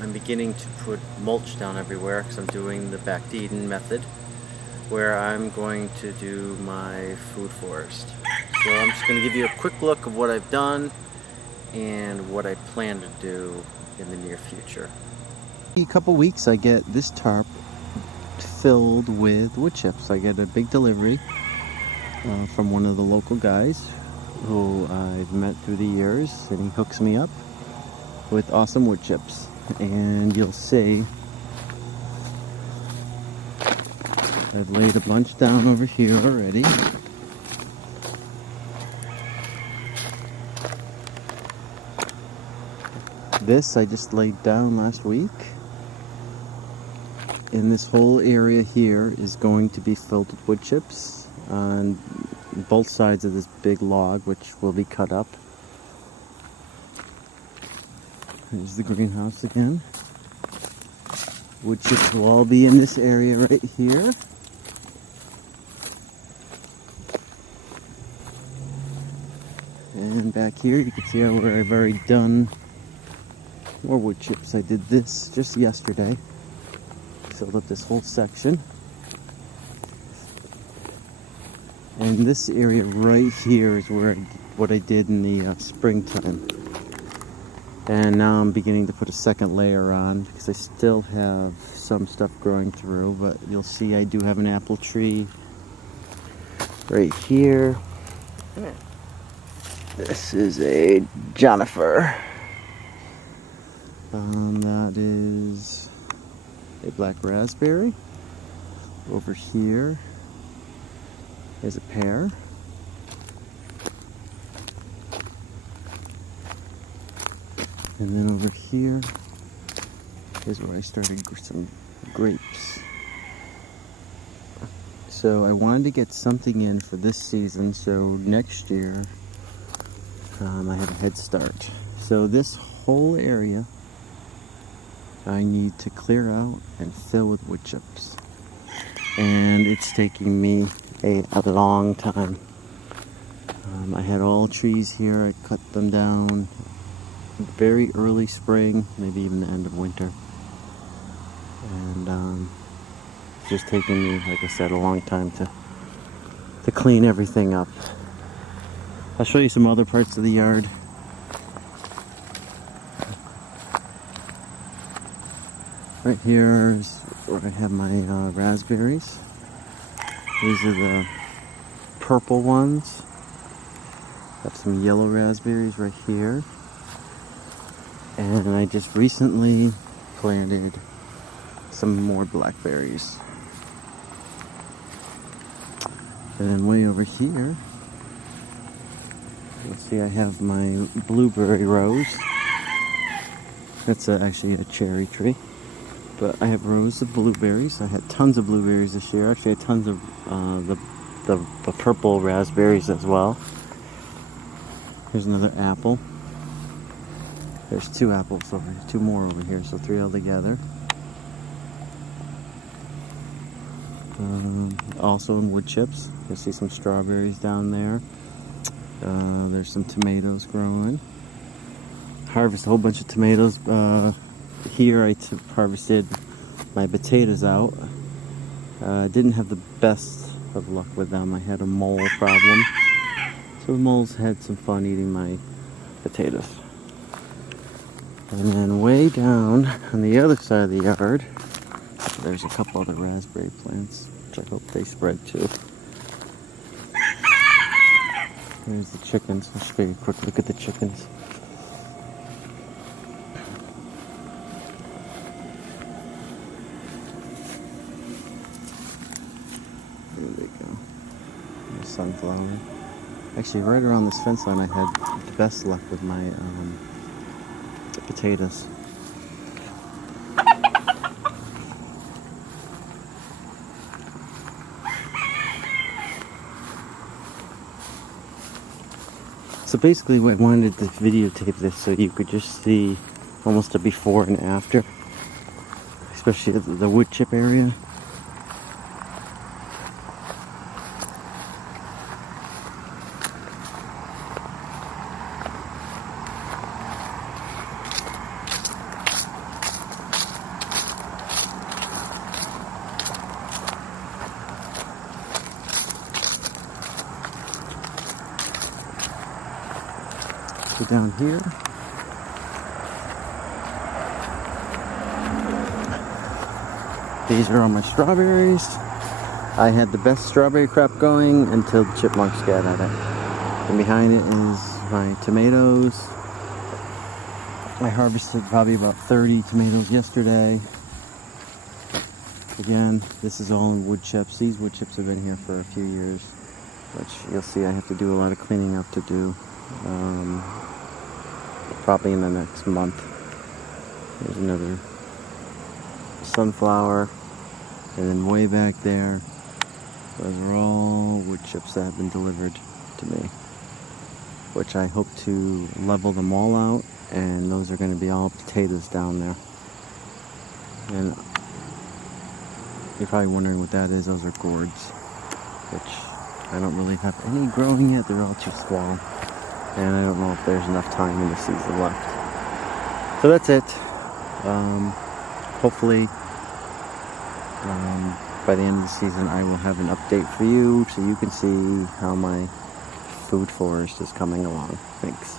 I'm beginning to put mulch down everywhere because I'm doing the back to Eden method, where I'm going to do my food forest. So I'm just going to give you a quick look of what I've done and what I plan to do in the near future. In a couple weeks I get this tarp filled with wood chips. I get a big delivery from one of the local guys who I've met through the years, and he hooks me up with awesome wood chips. And you'll see I've laid a bunch down over here already. This I just laid down last week. And this whole area here is going to be filled with wood chips on both sides of this big log, which will be cut up. There's the greenhouse again. Wood chips will all be in this area right here. And back here you can see where I've already done more wood chips. I did this just yesterday. Filled up this whole section. And this area right here is where what I did in the springtime. And now I'm beginning to put a second layer on because I still have some stuff growing through, but you'll see I do have an apple tree right here. This is a Juniper. That is a black raspberry. Over here is a pear. And then over here is where I started some grapes. So I wanted to get something in for this season, so next year I have a head start. So this whole area I need to clear out and fill with wood chips. And it's taking me a long time. I had all trees here. I cut them down very early spring, maybe even the end of winter. And it's just taking me, like I said, a long time to clean everything up. I'll show you some other parts of the yard. Right here is where I have my raspberries. These are the purple ones. Got some yellow raspberries right here. And I just recently planted some more blackberries. And then way over here, you'll see I have my blueberry rows. That's actually a cherry tree. But I have rows of blueberries. I had tons of blueberries this year. Actually, I had tons of the purple raspberries as well. Here's another apple. There's two apples over here, two more over here, so three altogether. Also in wood chips, you'll see some strawberries down there. There's some tomatoes growing. Harvest a whole bunch of tomatoes. Here I harvested my potatoes out. Didn't have the best of luck with them. I had a mole problem. So the moles had some fun eating my potatoes. And then way down on the other side of the yard, there's a couple other raspberry plants, which I hope they spread too. There's the chickens. I'll show you a quick look at the chickens. There they go. The sunflower. Actually, right around this fence line, I had the best luck with my potatoes. So basically I wanted to videotape this so you could just see almost a before and after, especially the wood chip area. So down here, these are all my strawberries. I had the best strawberry crop going until the chipmunks got at it. And behind it is my tomatoes. I harvested probably about 30 tomatoes yesterday. Again, this is all in wood chips. These wood chips have been here for a few years, which you'll see I have to do a lot of cleaning up to do. Probably in the next month. There's another sunflower, and then way back there, those are all wood chips that have been delivered to me, which I hope to level them all out, and those are going to be all potatoes down there. And you're probably wondering what that is. Those are gourds, which I don't really have any growing yet. They're all too small, and I don't know if there's enough time in the season left. So that's it. Hopefully by the end of the season I will have an update for you so you can see how my food forest is coming along. Thanks.